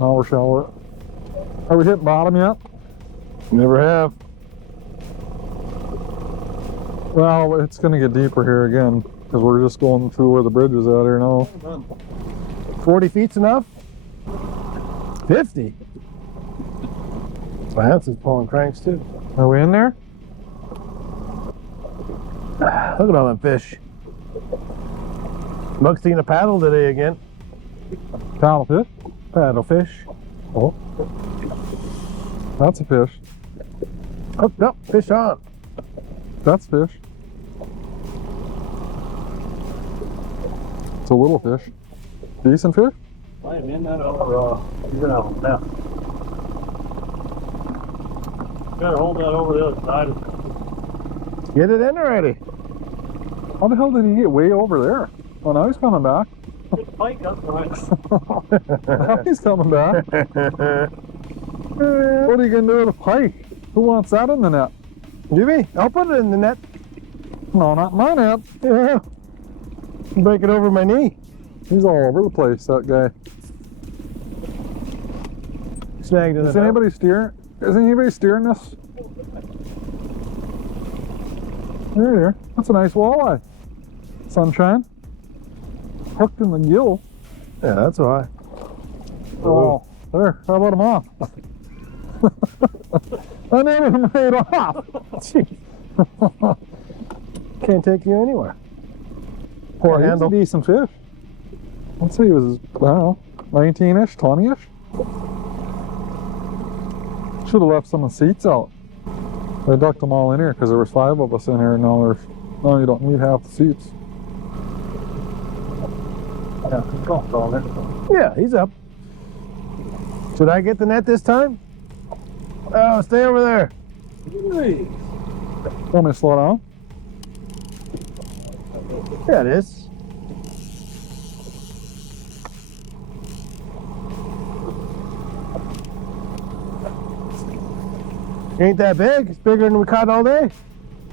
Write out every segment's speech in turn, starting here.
Now we're shallower. Are we hitting bottom yet? Never have. Well, it's going to get deeper here again because we're just going through where the bridge is at here now. 40 feet's enough? 50? Lance is pulling cranks too. Are we in there? Look at all them fish. Buck's taking a paddle today again. Paddle fish? Paddle fish. Oh. That's a fish. Hooked up, fish on. That's fish. It's a little fish. Decent fish? I am in that over, even out now. Gotta hold that over the other side. Get it in already. How the hell did he get way over there? Oh, now he's coming back. Good pike up right. Now he's coming back. What are you going to do with a pike? Who wants that in the net? Jimmy, I'll put it in the net. No, not my net. Yeah. Break it over my knee. He's all over the place, that guy. Snagged in Is anybody steering? Is anybody steering this? There you are. That's a nice walleye. Sunshine. Hooked in the gill. Yeah, that's why. Oh, there. How about him off? I never even made off. Can't take you anywhere. Poor Yeah, handle. He's a decent fish. Let's see, he was, I don't know, 19-ish, 20-ish? Should have left some of the seats out. I ducked them all in here because there was 5 of us in here, and now you don't need half the seats. Yeah, it's all there. Yeah, he's up. Should I get the net this time? Oh, stay over there. Want me to slow down? Yeah, it is. Ain't that big. It's bigger than we caught all day.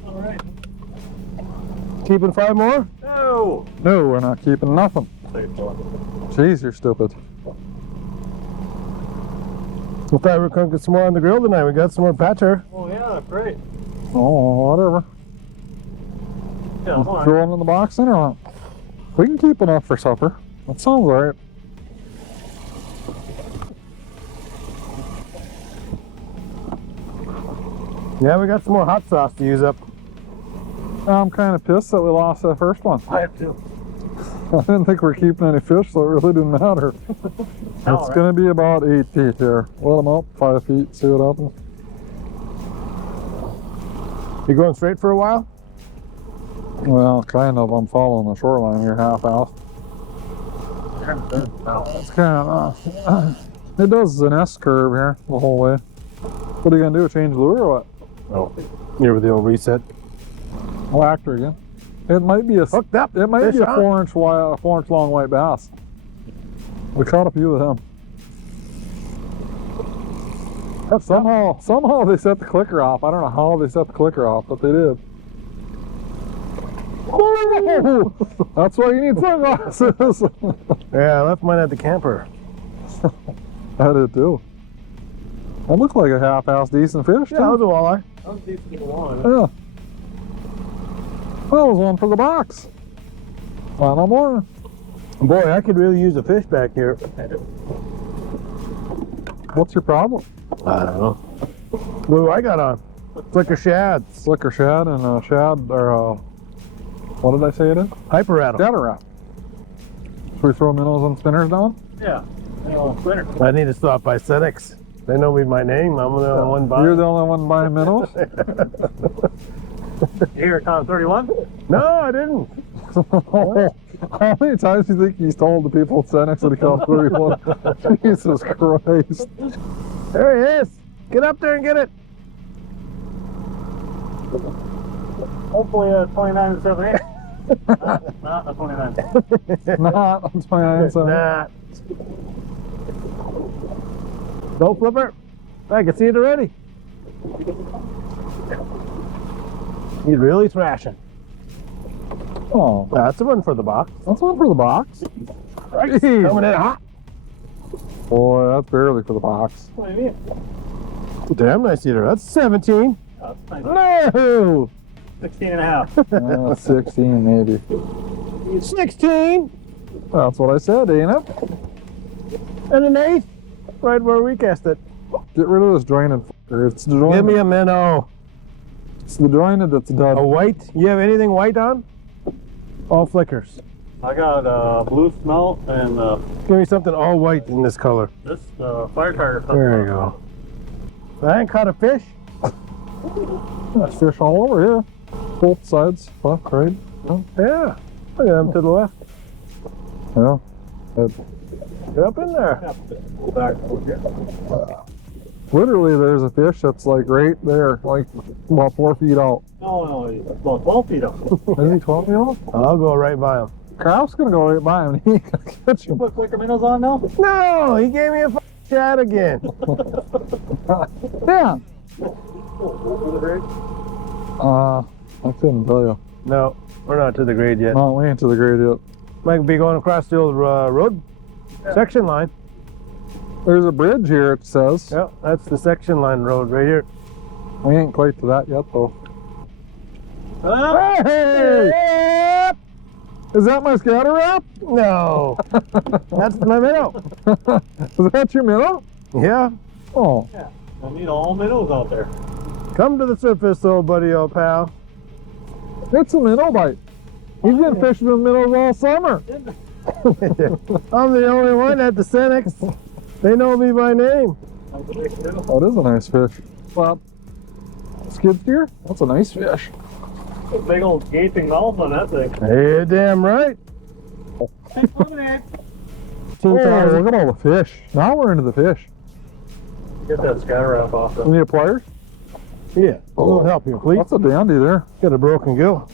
All right. Keeping 5 more? No. No, we're not keeping nothing. Jeez, you're stupid. We thought we were cooking some more on the grill tonight. We got some more batter. Oh yeah, great. Oh, whatever. Yeah, all right. Throw them in the box then or what? We can keep enough for supper. That sounds alright. Yeah, we got some more hot sauce to use up. I'm kind of pissed that we lost that first one. I have to. I didn't think we were keeping any fish, so it really didn't matter. It's going to be about 8 feet here. Let them up 5 feet, see what happens. You going straight for a while? Well, kind of. I'm following the shoreline here, half-assed. It's kind of, it does an S curve here the whole way. What are you going to do, change lure or what? Oh, here with the old reset. Whacked her again. It might be a Hooked up. It might be a Fish on. 4-inch wide, 4-inch long white bass. We caught a few of them. Somehow they set the clicker off. I don't know how they set the clicker off, but they did. Oh, that's why you need sunglasses. Yeah, I left mine at the camper. I did too. That looked like a half-assed decent fish. Yeah, that was a walleye. That was decent one. Yeah. That was one for the box. Not no more. Boy, I could really use a fish back here. What's your problem? I don't know. What do I got on? Flicker shad. Slicker shad and shad, or what did I say it is? Hyper rattle. Scatter wrap. Should we throw minnows and spinners down? Yeah. Winter. I need to stop by Senex. They know me by name. I'm the only one buying. You're the only one buying minnows? You hear Tom 31? No, I didn't. How many times do you think he's told the people at Senex that he counts 31? Jesus Christ. There he is. Get up there and get it. Hopefully 29 and 7 8. Not a 29. Not on 29 cents. Nah. Don't flip her. I can see it already. He's really thrashing. Oh, That's the one for the box. that's one for the box. Right. Coming in hot. Boy, that's barely for the box. What do you mean? Damn nice eater. That's 17. Oh, that's nice. No! 16 and a half. 16 maybe. 16 That's what I said, ain't it? and an eighth. Right where we cast it. Get rid of this jointed fucker. It's the jointed. Give me a minnow. It's the jointed that's done. A white? You have anything white on? All flickers. I got blue smelt and Give me something all white in this color. this fire target. There you go. I ain't caught a fish. There's fish all over here. Both sides, left, right. Yeah. Look at them to the left. Yeah. Get up in there. Back. Literally, there's a fish that's like right there, like about 4 feet out. No, he's about 12 feet up. Is he 12 feet out? I'll go right by him. Kraft's gonna go right by him and he ain't gonna catch You him. put quicker minnows on now? No, he gave me a shot again. Yeah. Over the bridge? I couldn't tell you. No, we're not to the grade yet. No, we ain't to the grade yet. Might be going across the old road section line. There's a bridge here, it says. Yep, that's the section line road right here. We ain't quite to that yet, though. Hey! Is that my scatter wrap? No, that's my minnow. Is that your minnow? Yeah, Oh, Yeah. I need all minnows out there. come to the surface, old buddy, old pal. it's a minnow bite. He's been fishing with minnows all summer. I'm the only one at the Senex. They know me by name. That's a big minnow. That is a nice fish. Well, skid steer? That's a nice fish. A big old gaping mouth on that thing. You're damn right. Thanks, lemonade. Oh, look at all the fish. Now we're into the fish. Get that scatter wrap off You them. need pliers? Yeah, a little help here, please. That's a dandy there. Got a broken gill.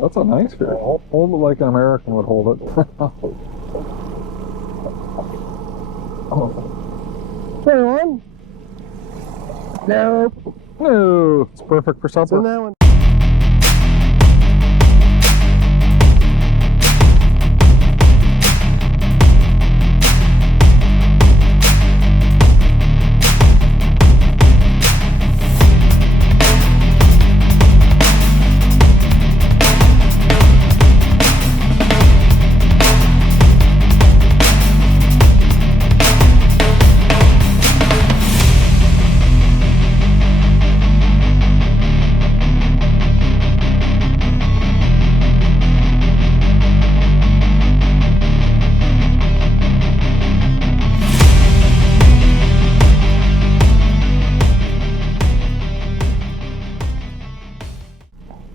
That's a nice fish. Hold it like an American would hold it. 21? Nope. No, it's perfect for It's in supper. that one.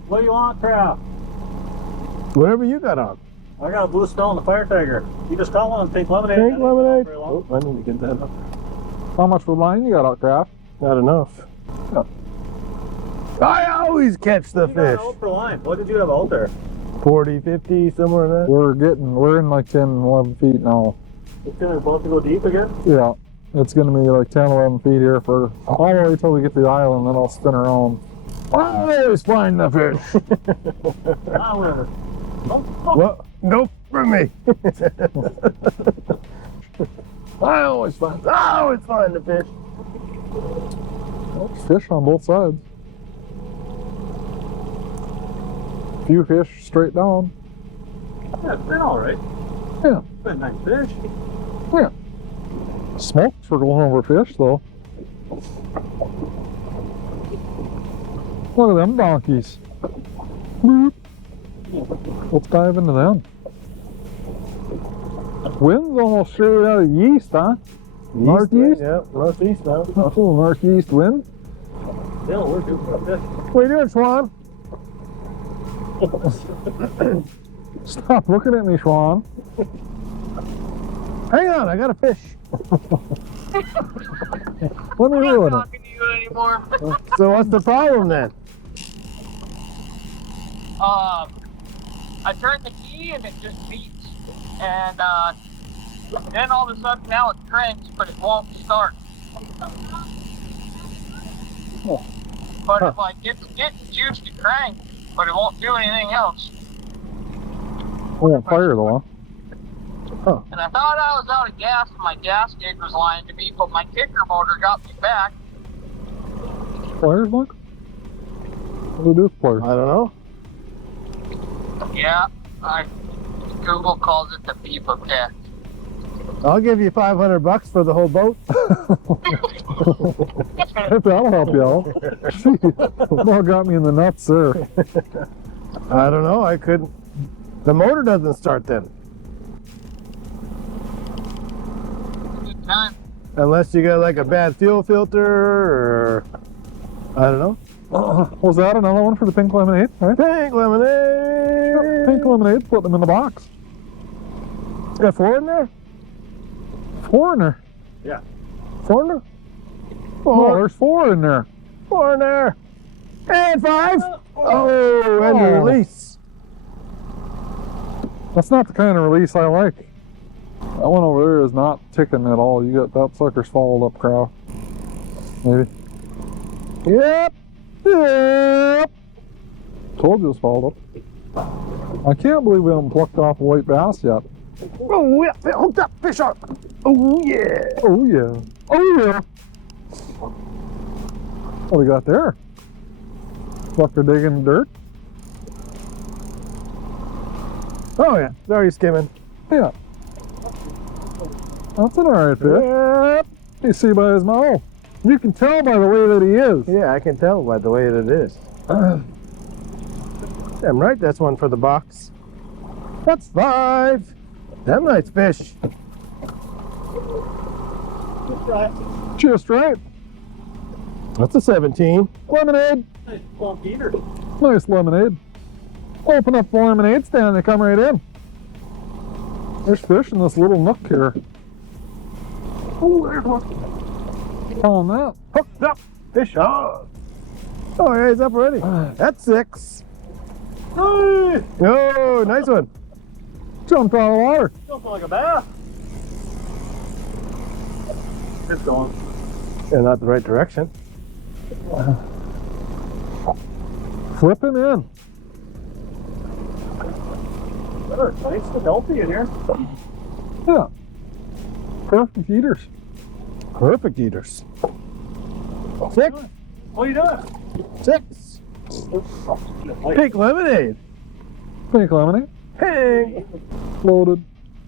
What do you want, Kraft? Whatever you got on. I got a blue skull and a fire tiger. You just call one and take lemonade. Take lemonade. Very long. Oh, I need to get that up. How much wood line you got out, Kraft? Not enough. Yeah. I always catch the You got fish. out for line. What did you have out there? 40, 50, somewhere in that. We're in like 10, 11 feet now. It's gonna about to go deep again? Yeah. It's gonna be like 10, 11 feet here for all the way till we get to the island, then I'll spin around. I always find the fish. Whatever. Well, nope for me. I always find the fish. fish on both sides. Few fish straight down. Yeah, it's been alright. Yeah. It's been nice fish. Yeah. Smoked for going over fish though. Look at them donkeys. Boop. Let's dive into them. Wind's almost straight out of yeast, huh? Northeast? Yeah, northeast now. That's a little northeast wind. Yeah, we're good for a fish. What are you doing, Swan? Stop looking at me, Schwan. Hang on, I got a fish. Let me I'm reel it not in. talking to you anymore. So what's the problem then? I turned the key and it just beeps. And then all of a sudden now it cranks, but it won't start. Oh. But it's like it's getting juice to crank, but it won't do anything else. We won't fire though, Oh. And I thought I was out of gas and my gas gauge was lying to me, but my kicker motor got me back. Pliers, Mike? What do with pliers? I don't know. Yeah, Google calls it the beep effect. I'll give you $500 for the whole boat. If that'll help you out. Gee, well, got me in the nuts there. I don't know. I couldn't. The motor doesn't start then. Good time. Unless you got like a bad fuel filter or I don't know. Was that another one for the pink lemonade? Right? Pink lemonade. Pink lemonade, put them in the box. Got 4 in there? 4 in there. Yeah. 4 in there? Oh, there's 4 in there. 4 in there. And 5. Oh, and the Oh. release. That's not the kind of release I like. That one over there is not ticking at all. You got that sucker's followed up, Kraft. Maybe. Yep. Yep. Told you it's followed up. I can't believe we haven't plucked off a white bass yet. Oh, yeah. Hooked up. Fish on. Oh, yeah. Oh yeah. Oh yeah. What we got there? Sucker digging dirt? Oh, yeah. Sorry, skimming. Yeah. That's an alright fish. Yep. You see by his mouth. You can tell by the way that he is. Yeah, I can tell by the way that it is. Damn right, that's one for the box. That's 5. Damn nice fish. Just right. That's a 17. Lemonade. Nice plump eater. Nice lemonade. Open up the lemonade stand, they come right in. There's fish in this little nook here. Oh, there's one. On that. Hooked up. Fish on. Oh, yeah, he's up already. That's 6. Hey! Oh, nice one. Jumped out of the water. Jumping like a bass. It's going. Yeah, not the right direction. Flip him in. Better. Nice and healthy in here. Yeah. Perfect eaters. Perfect eaters. 6. What are you doing? 6. Pink lemonade. Pink lemonade. Pink. Loaded.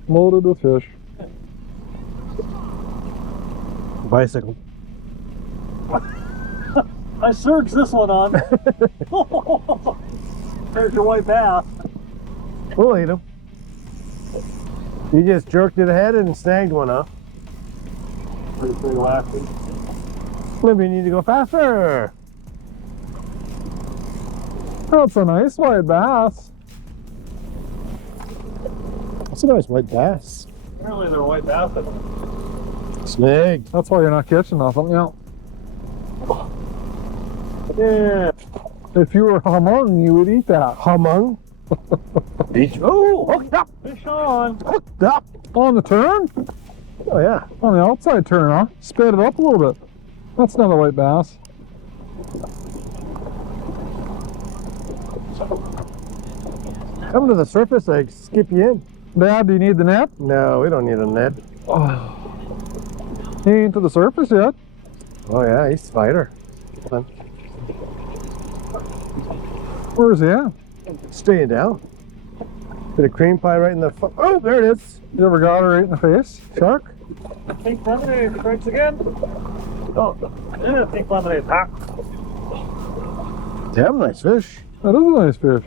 Loaded with fish. Bicycle. I surged this one on. There's your white bass. We'll eat them. You just jerked it ahead and snagged one, huh? Pretty big lasting. Maybe you need to go faster. That's a nice white bass. That's a nice white bass. Apparently they're white bass. Snagged. That's why you're not catching nothing. Yeah. Yeah. If you were hamung, you would eat that. Hamung. Oh, hooked up. Fish on. Hooked up. On the turn? Oh, yeah. On the outside turn, huh? Spit it up a little bit. That's another white bass. Come to the surface, I skip you in. Dad, do you need the net? No, we don't need a net. Oh. He ain't to the surface yet. Oh, yeah, he's spider. Where's he at? Staying down. Bit of cream pie right in the. Oh, there it is. You ever got her right in the face? Shark? Pink lemonade strikes again. Oh, yeah, pink lemonade. Ah. Damn nice fish. That is a nice fish.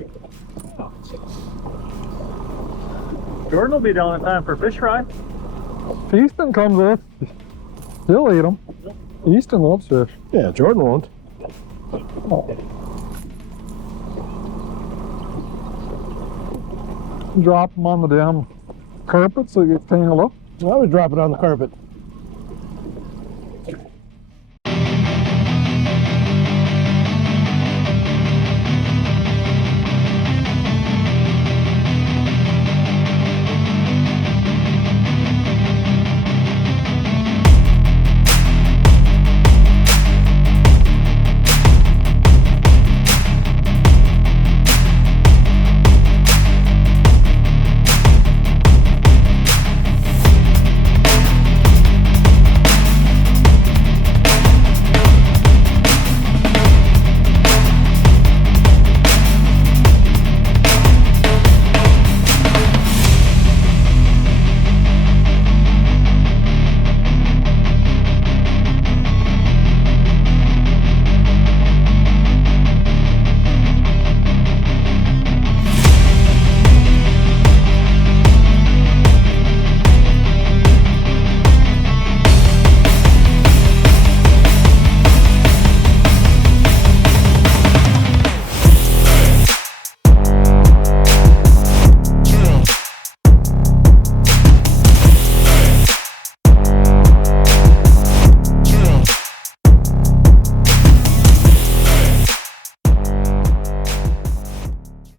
Jordan will be down in time for fish fry. Easton comes with. He'll eat them. Easton loves fish. Yeah, Jordan won't. Drop them on the damn carpet so you get tangled up. I would drop it on the carpet.